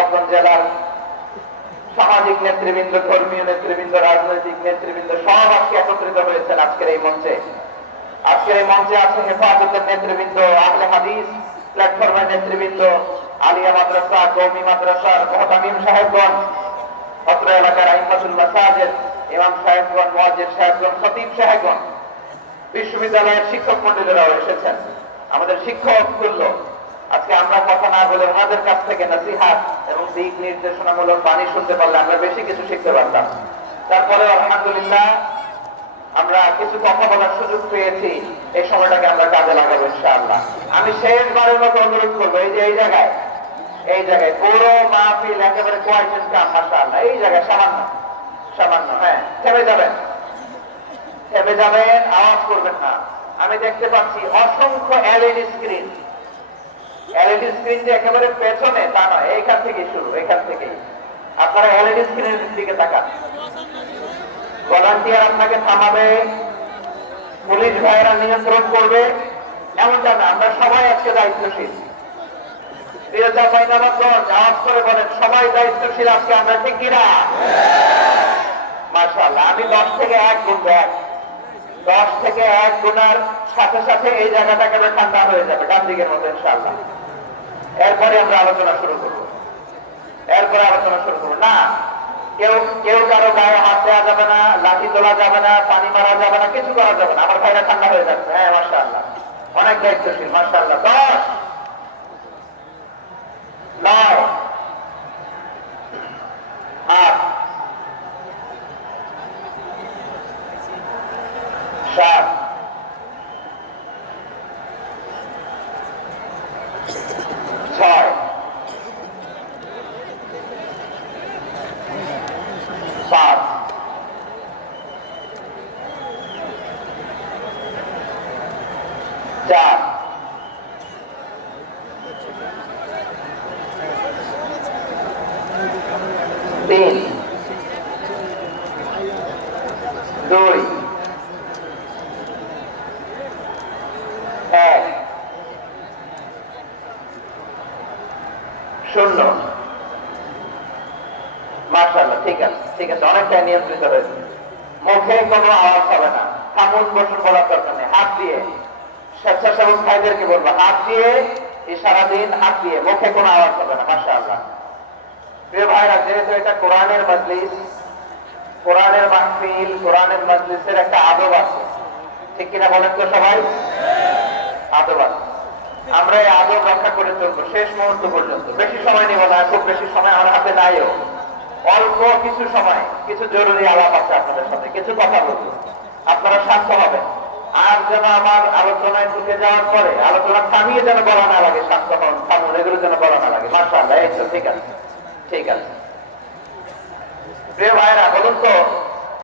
নবাবগঞ্জ জেলার সামাজিক নেতৃবৃন্দ, ধর্মীয় নেতৃবৃন্দ, রাজনৈতিক নেতৃবৃন্দ সব আজকে একত্রিত হয়েছেন আজকের এই মঞ্চে। আজকের এই মঞ্চে আছেন হেফাজতের নেতৃবৃন্দ, আহলে হাদিস প্ল্যাটফর্মের নেতৃবৃন্দ, আলিয়া মাদ্রাসা, কওমি মাদ্রাসার মুহতামিম সাহেবগণ, অত্র এলাকার আইম্মাতুল মাসাজিদ, ইমাম সাহেবগণ, মুয়াজ্জিন সাহেবগণ, খতিব সাহেবগণ, বিশ্ববিদ্যালয়ের শিক্ষক মন্ডলীরাও এসেছেন। আমাদের শিক্ষক তুল্য আজকে আমরা কথা না বলে ওনাদের কাছ থেকে নসিহাত এবং দিক নির্দেশনামূলক বাণী শুনতে পারলে আমরা বেশি কিছু শিখতে পারতাম। তারপরে আলহামদুলিল্লাহ আমরা কিছু কথা বলার সুযোগ পেয়েছি, এই সময়টাকে আমরা কাজে লাগাবো ইনশাআল্লাহ। আমি শেষবারের মতো অনুরোধ করবো, এই যে এই জায়গায় পুরো মাহফিল একেবারে কোয়াইটেন্ট কাম, মাশাআল্লাহ, এই জায়গায় সামান্য হ্যাঁ থেমে যাবেন, আওয়াজ করবেন না। আমি দেখতে পাচ্ছি অসংখ্য এলইডি স্ক্রিন যে একেবারে পেছনে তা নয়, এইখান থেকে শুরু, এখান থেকেই আপনারা এলইডি স্ক্রিনের দিকে তাকান। ভলান্টিয়ার আপনাকে থামাবে, পুলিশ ভাইয়েরা নিয়ন্ত্রণ করবে, এমনটা না। আমরা সবাই আজকে দায়িত্বশীল। প্রিয় চাঁপাইনবাবগঞ্জ, আওয়াজ করে বলেন সবাই দায়িত্বশীল আজকে আমরা, ঠিক কিনা? মাশাআল্লাহ। আমি 10 থেকে 1 গুনবো, 10 থেকে 1 গুনার সাথে সাথে এই জায়গাটা একেবারে ঠান্ডা হয়ে যাবে ডান দিকের মতো ইনশাআল্লাহ। এরপরে আমরা আলোচনা শুরু করবো। না, কেউ কারো গায়ে হাত দেওয়া যাবে না, লাঠি তোলা যাবে না, পানি মারা যাবে না, কিছু করা যাবে না। আমার ভাইরা ঠান্ডা হয়ে যাচ্ছে। হ্যাঁ মাশাআল্লাহ, অনেক দায়িত্বশীল মাশাআল্লাহ। 10, 9, 8, 7, 6, 7, 4, 3, 2, 1, 0। মাশাআল্লাহ, ঠিক আছে, অনেকটা নিয়ন্ত্রিত হয়েছে। মুখে কোনো আওয়াজ হবে না, থামুন বসুন বলার দরকার নেই। হাত দিয়ে স্বেচ্ছাসেবক ভাইদেরকে বলবো, হাত দিয়ে ইশারা দিন, হাত দিয়ে, মুখে কোনো আওয়াজ হবে না। মাশাআল্লাহ। প্রিয় ভাইরা, যেহেতু এটা কোরআনের মজলিস, কোরআনের মাহফিল, কোরআনের মজলিসের একটা আদব আছে, ঠিক কিনা বলেন তো সবাই? আদব আছে, আমরা এই আদব রক্ষা করে চলবো শেষ মুহূর্ত পর্যন্ত। বেশি সময় নিব না, খুব বেশি সময় আমার হাতে নাইও, অল্প কিছু সময়, কিছু জরুরি আলাপ আছে আপনাদের সাথে, কিছু কথা বলবো, আপনারা শান্ত হবেন। আর যেন আমার আলোচনায় ঢুকে যাওয়ার পরে আলোচনা থামিয়ে যেন বলা না লাগে, শান্ত হন, থামুন, এগুলো যেন বলা না লাগে। মাশাআল্লাহ, এই তো ঠিক আছে। প্রিয় ভাইরা, বলুন তো